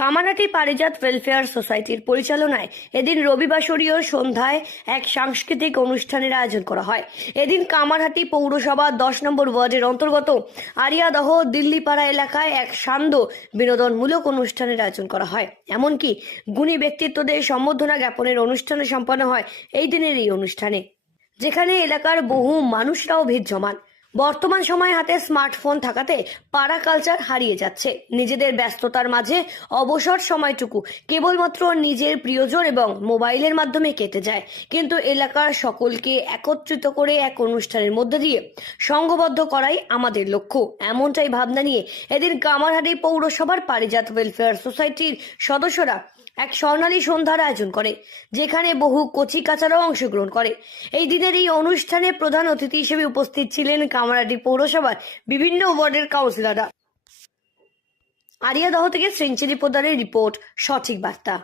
কামারহাটি পারিজাত welfare সোসাইটির পরিচালনায় এদিন রবিবাসরীয় সন্ধ্যায় এক সাংস্কৃতিক অনুষ্ঠানের আয়োজন করা হয়। এদিন কামারহাটি পৌরসভা 10 নম্বর ওয়ার্ডের অন্তর্গত আরিয়াদহ দিল্লিপাড়া এলাকায় এক সান্ধ্য বিনোদনমূলক অনুষ্ঠানের আয়োজন করা হয়। এমনকি গুণী ব্যক্তিত্বদের সম্বর্ধনা জ্ঞাপনের অনুষ্ঠানে সম্পন্ন হয় এই দিনের এই অনুষ্ঠানে, যেখানে এলাকার বহু মানুষরাও ভিড় জমান। বর্তমান সময়ে হাতে স্মার্টফোন থাকাতে পাড়া কালচার হারিয়ে যাচ্ছে। নিজেদের ব্যস্ততার মাঝে অবসর সময়টুকু কেবলমাত্র নিজের প্রিয়জন এবং মোবাইলের মাধ্যমে কেটে যায়, কিন্তু এলাকার সকলকে একত্রিত করে এক অনুষ্ঠানের মধ্যে দিয়ে সংঘবদ্ধ করাই আমাদের লক্ষ্য। এমনটাই ভাবনা নিয়ে এদিন কামারহাটি পৌরসভার পারিজাত ওয়েলফেয়ার সোসাইটির সদস্যরা এক স্বর্ণালী সন্ধ্যার আয়োজন করে, যেখানে বহু কচি কাচারাও অংশগ্রহণ করে। এই দিনের এই অনুষ্ঠানে প্রধান অতিথি হিসেবে উপস্থিত ছিলেন কামারহাটি পৌরসভার বিভিন্ন ওয়ার্ডের কাউন্সিলররা। আরিয়াদহ থেকে শ্রীঞ্চিলি পোদ্দারের রিপোর্ট, সঠিক বার্তা।